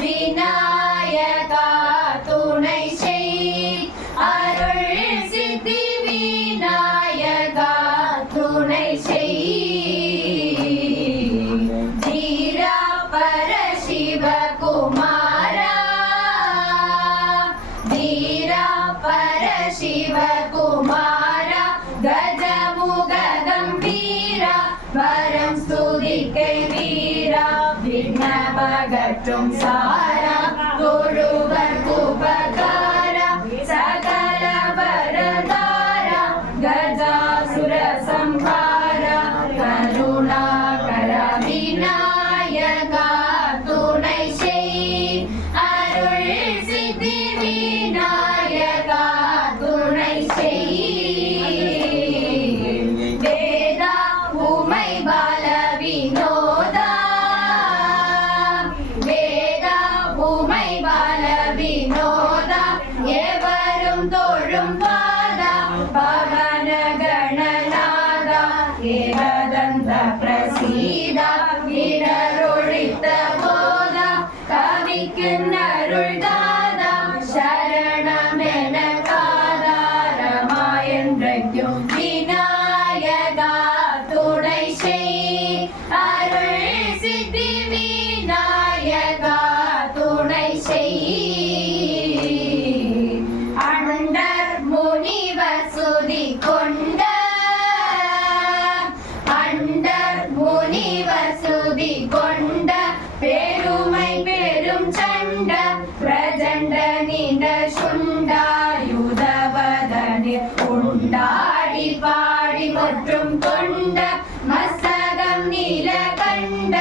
விநாயகா துணை செய் அருள் சித்தி விநாயகா துணை செய் தீரா பர சிவகுமாரா தீரா பர சிவகுமாரா கஜமுக கம்பீரா வரம் ஸ்துதிக்கை வீரா விக்னபகற்றும் சாரா குருவர் உபகாரா சகல வரதாரா கஜாசுர சம்ஹாரா கருணாகர விநாயகா துணை செய் அருள் சித்தி விநாயகா துணை செய் வேதா உமை பால வினோதா வேதா உமை பால வினோதா எவரும் தோழும் பாதா பவன கணநாதா ஏகதந்த பிரசீதா இடரொழித்த போதா கவிக்கு அருள் தாதா சரணமென காதாரமா என்றைக்கும் விநாயகா துணை செய் அருள் சித்தி விநாயகா துணை செய் அண்டர் முனிவர் சுதி கொண்ட அண்டர் முனிவர் சுதி கொண்ட பெருமை பெரும் சண்ட பிரஜண்ட நீண்ட சுண்டாயுதவதனில் உண்டாடி பாடி மற்றும் கொண்ட மசகம் நீலகண்ட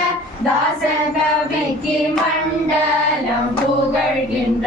தாசகவிக்கு மண்டலம் புகழ்கின்ற